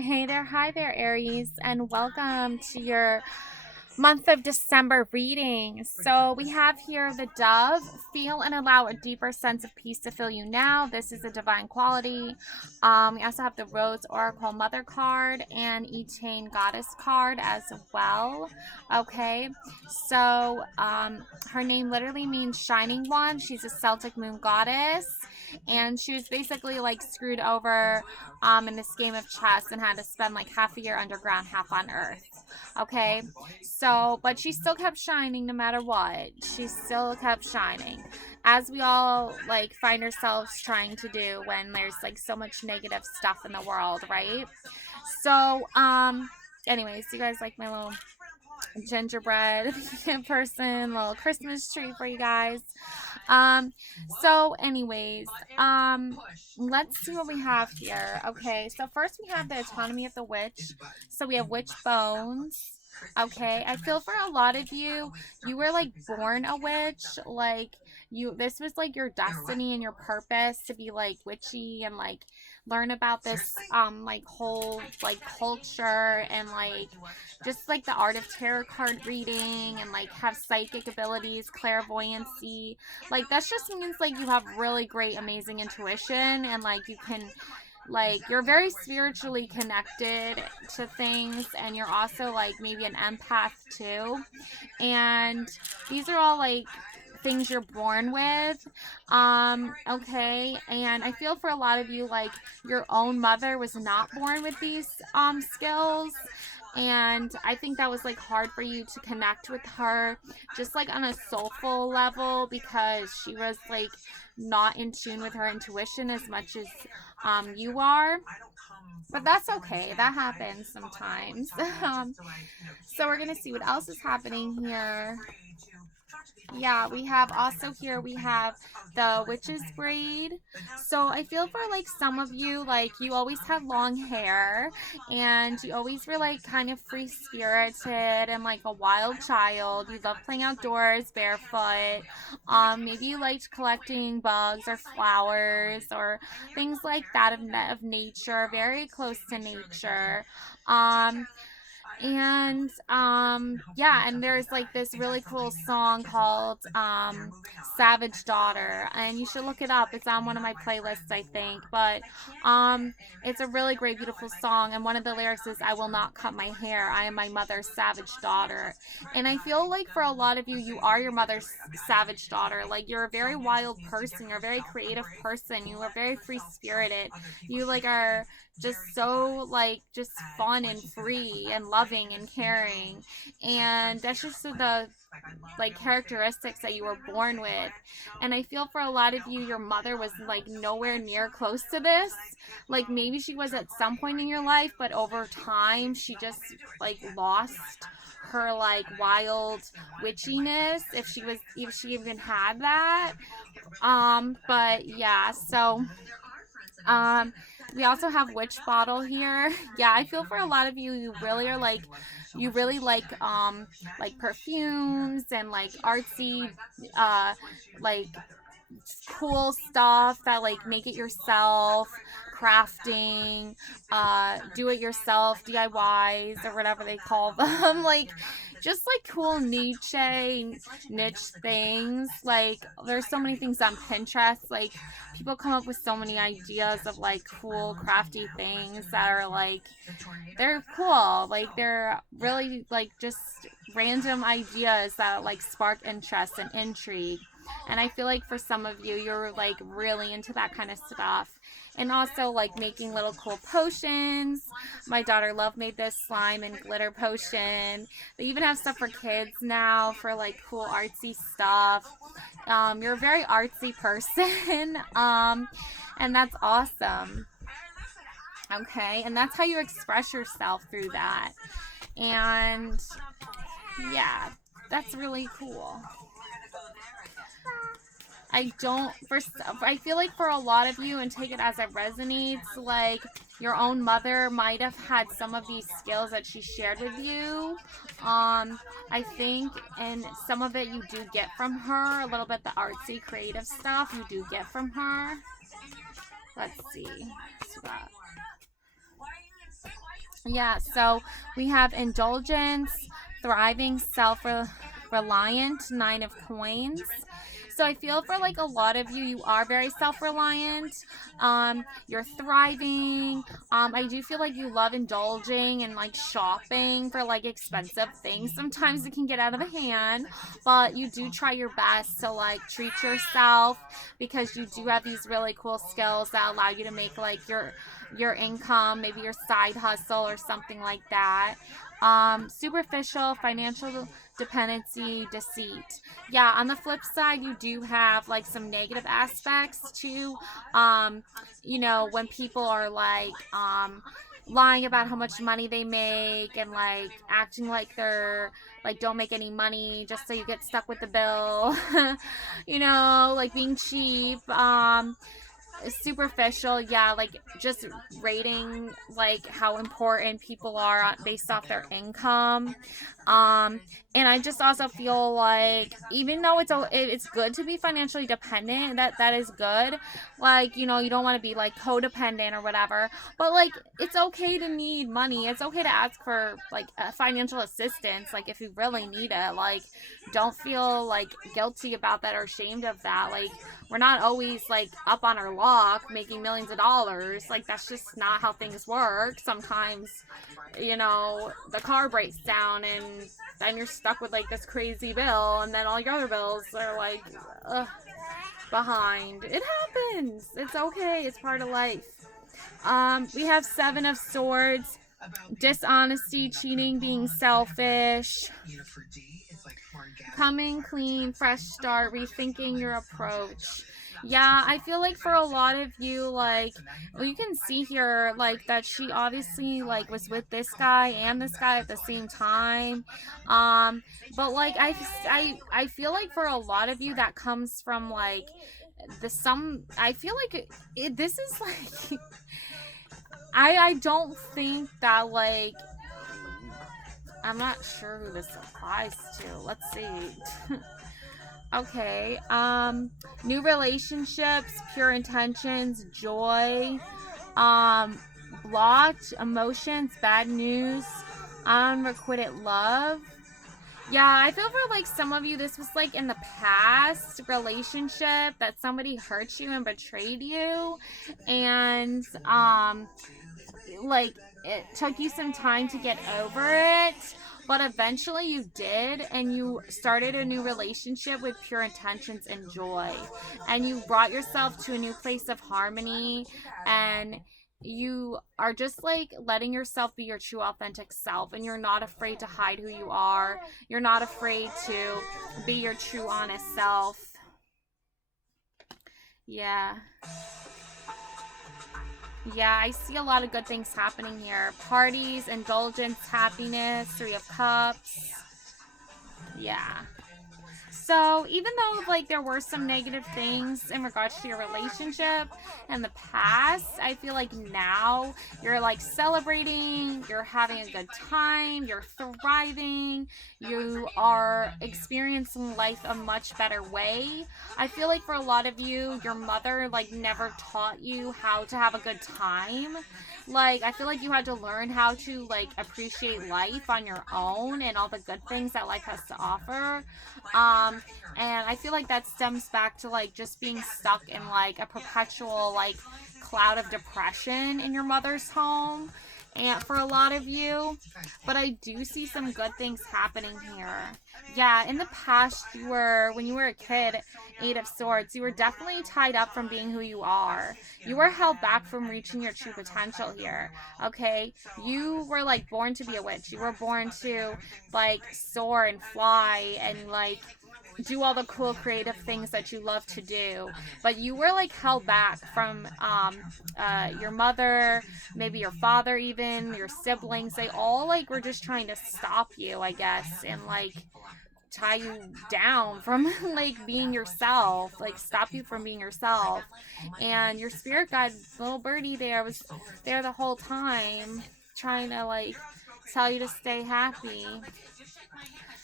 Hey there, hi there, Aries, and welcome to your month of December reading. So we have here the dove. Feel and allow a deeper sense of peace to fill you now. This is a divine quality. We also have the Rose Oracle Mother card and Etain Goddess card as well. Okay, so her name literally means shining one. She's a Celtic moon goddess, and she was basically like screwed over in this game of chess and had to spend like half a year underground, half on Earth. Okay, so, but she still kept shining no matter what. She still kept shining. As we all like find ourselves trying to do when there's like so much negative stuff in the world, right? So, anyways, you guys like my little gingerbread person, little Christmas tree for you guys. Um, so anyways, let's see what we have here. Okay, so first we have the autonomy of the witch. So we have witch bones. Okay, I feel for a lot of you, you were like born a witch. Like this was like your destiny and your purpose to be like witchy and like learn about this like whole like culture and like just like the art of tarot card reading and like have psychic abilities, clairvoyancy. Like that just means like you have really great amazing intuition and like you can like you're very spiritually connected to things, and you're also like maybe an empath too. And these are all like things you're born with. Okay, and I feel for a lot of you like your own mother was not born with these skills, and I think that was like hard for you to connect with her just like on a soulful level, because she was like not in tune with her intuition as much as you are. But that's okay, that happens sometimes. So we're gonna see what else is happening here. Yeah, we have also here we have the witch's braid. So I feel for like some of you, like you always had long hair and you always were like kind of free spirited and like a wild child. You love playing outdoors barefoot. Maybe you liked collecting bugs or flowers or things like that of nature, very close to nature. Um, and yeah, and there's like this really cool song called Savage Daughter, and you should look it up. It's on one of my playlists, I think. But um it's a really great beautiful song, and one of the lyrics is, I will not cut my hair, I am my mother's savage daughter. And I feel like for a lot of you, you are your mother's savage daughter. Like you're a very wild person, you're a very creative person, you are very free spirited, you like are just so like just fun and free and loving and caring, and that's just the like characteristics that you were born with. And I feel for a lot of you, your mother was like nowhere near close to this. Like maybe she was at some point in your life, but over time she just like lost her like wild witchiness, if she even had that. But yeah, so um, we also have witch bottle here. Yeah, I feel for a lot of you, you really are like, you really like perfumes and like artsy, like cool stuff that like make it yourself, crafting, do it yourself DIYs or whatever they call them. Like just like cool niche things. Like there's so many things on Pinterest. Like people come up with so many ideas of like cool crafty things that are like they're cool. Like they're really like just random ideas that like spark interest and intrigue. And I feel like for some of you, you're like really into that kind of stuff. And also like making little cool potions. My daughter Love made this slime and glitter potion. They even have stuff for kids now for like cool artsy stuff. You're a very artsy person. And that's awesome. Okay, and that's how you express yourself through that. And yeah, that's really cool. I feel like for a lot of you, and take it as it resonates, like your own mother might have had some of these skills that she shared with you. I think, and some of it you do get from her, a little bit the artsy creative stuff you do get from her. Let's see. So Yeah, so we have indulgence, thriving, self-reliant, nine of coins. So I feel for like a lot of you, you are very self-reliant. You're thriving. I do feel like you love indulging and like shopping for like expensive things. Sometimes it can get out of hand, but you do try your best to like treat yourself because you do have these really cool skills that allow you to make like your income, maybe your side hustle or something like that. Superficial, financial dependency, deceit. Yeah, on the flip side, you do have like some negative aspects to, um, when people are like, lying about how much money they make and like acting like they're like don't make any money just so you get stuck with the bill. Like being cheap. Superficial, yeah, like just rating like how important people are based off their income. um and I just also feel like even though it's good to be financially dependent, that is good. Like, you don't want to be like codependent or whatever, but like it's okay to need money. It's okay to ask for like financial assistance, like if you really need it. Like, don't feel like guilty about that or ashamed of that. Like, we're not always like up on our luck making millions of dollars. Like, that's just not how things work. Sometimes, the car breaks down and then you're stuck with like this crazy bill, and then all your other bills are like, ugh, behind. It happens. It's okay. It's part of life. We have Seven of Swords, dishonesty, cheating, being selfish, coming clean, fresh start, rethinking your approach. Yeah, I feel like for a lot of you, like, well, you can see here, like, that she obviously, like, was with this guy and this guy at the same time. Um, but, like, I feel like for a lot of you, that comes from, like, I feel like this is, like, I don't think that, like, I'm not sure who this applies to. Let's see. Okay. New relationships, pure intentions, joy, um, blocked emotions, bad news, unrequited love. Yeah, I feel for like some of you, this was like in the past relationship that somebody hurt you and betrayed you, and like it took you some time to get over it, but eventually you did, and you started a new relationship with pure intentions and joy, and you brought yourself to a new place of harmony, and you are just like letting yourself be your true authentic self, and you're not afraid to hide who you are. You're not afraid to be your true honest self. Yeah. Yeah, I see a lot of good things happening here. Parties, indulgence, happiness, Three of Cups. Yeah. So, even though like there were some negative things in regards to your relationship in the past, I feel like now you're like celebrating, you're having a good time, you're thriving, you are experiencing life a much better way. I feel like for a lot of you, your mother like never taught you how to have a good time. Like, I feel like you had to learn how to like appreciate life on your own and all the good things that life has to offer. And I feel like that stems back to like just being stuck in like a perpetual like cloud of depression in your mother's home, and for a lot of you. But I do see some good things happening here. Yeah, in the past, when you were a kid, Eight of Swords, you were definitely tied up from being who you are. You were held back from reaching your true potential here. Okay, you were like born to be a witch. You were born to like soar and fly and like do all the cool creative things that you love to do, but you were like held back from your mother, maybe your father, even your siblings. They all like were just trying to stop you, I guess, and like tie you down from like being yourself, like stop you from being yourself. And your spirit guide, little birdie there, was there the whole time trying to like tell you to stay happy.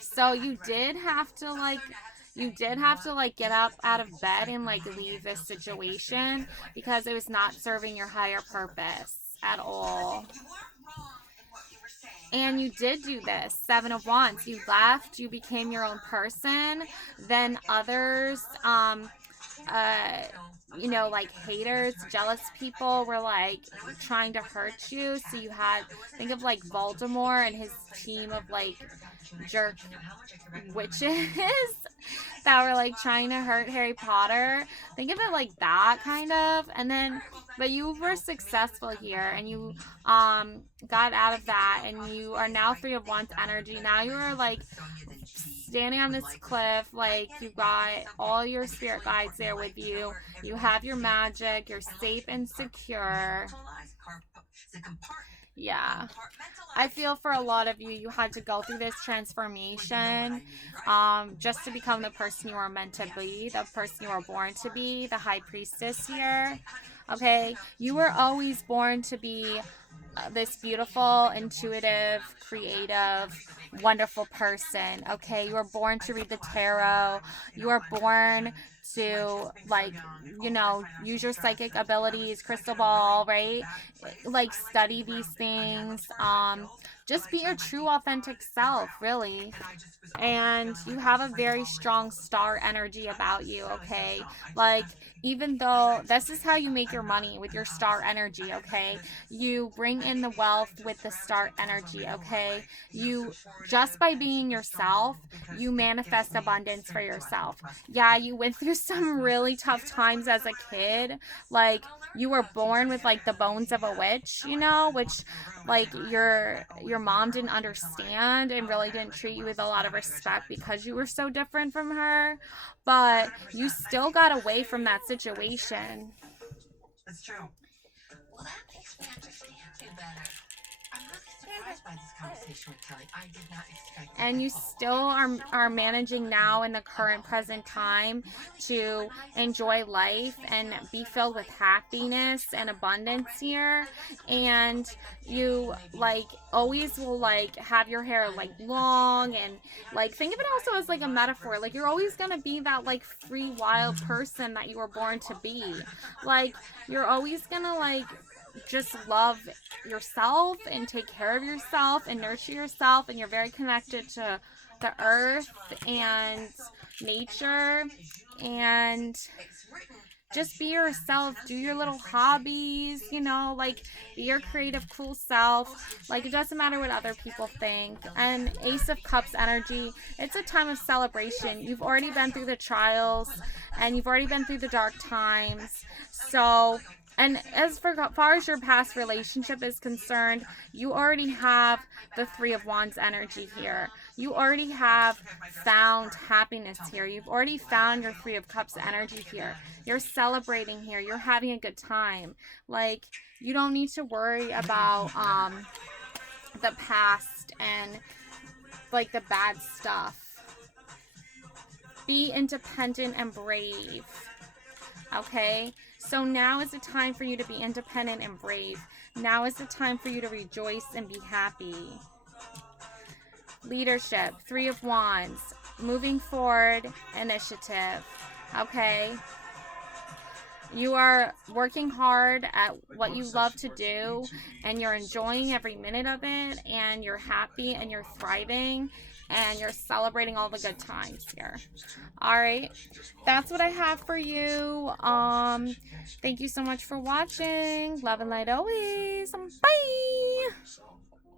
So you did have to like get up out of bed and like leave this situation because it was not serving your higher purpose at all. And you did do this. Seven of Wands. You left. You became your own person. Then others, uh, you know, like haters, jealous people were like trying to hurt you. So you had, think of like Voldemort and his team of like jerk witches that were like trying to hurt Harry Potter. Think of it like that kind of. And then but you were successful here and you got out of that and you are now Three of Wands energy. Now you are like standing on this cliff, like you got all your spirit guides there with you. You have your magic, you're safe and secure. Yeah. I feel for a lot of you, you had to go through this transformation just to become the person you were meant to be, the person you were born to be, the high priestess here. Okay, you were always born to be this beautiful, intuitive, creative, wonderful person. Okay, you were born to read the tarot. You were born to, like, you know, use your psychic abilities, crystal ball, right? Like, study these things. Just be your true, authentic self, really. And you have a very strong star energy about you, okay? Like, even though this is how you make your money with your star energy, okay? You bring in the wealth with the star energy, okay? You, just by being yourself, you manifest abundance for yourself. Yeah, you went through some really tough times as a kid. Like, you were born with like the bones of a witch, you know, which like your mom didn't understand and really didn't treat you with a lot of respect because you were so different from her, but you still got away from that situation. That's true. Well, that makes me understand you better. I'm really surprised by this conversation with Kelly. I did not expect it. And you still are managing now in the current present time to enjoy life and be filled with happiness and abundance here. And you like always will like have your hair like long and like think of it also as like a metaphor. Like you're always gonna be that like free wild person that you were born to be. Like you're always gonna like just love yourself and take care of yourself and nurture yourself, and you're very connected to the earth and nature, and just be yourself, do your little hobbies, you know, like be your creative cool self. Like it doesn't matter what other people think. And Ace of Cups energy, it's a time of celebration. You've already been through the trials and you've already been through the dark times. So and as far as your past relationship is concerned, you already have the Three of Wands energy here. You already have found happiness here. You've already found your Three of Cups energy here. You're celebrating here. You're having a good time. Like, you don't need to worry about the past and, like, the bad stuff. Be independent and brave. Okay? So now is the time for you to be independent and brave. Now is the time for you to rejoice and be happy. Leadership, Three of Wands, moving forward, initiative. Okay? You are working hard at what you love to do, and you're enjoying every minute of it, and you're happy and you're thriving, and you're celebrating all the good times here. All right, that's what I have for you. Thank you so much for watching. Love and light always. Bye.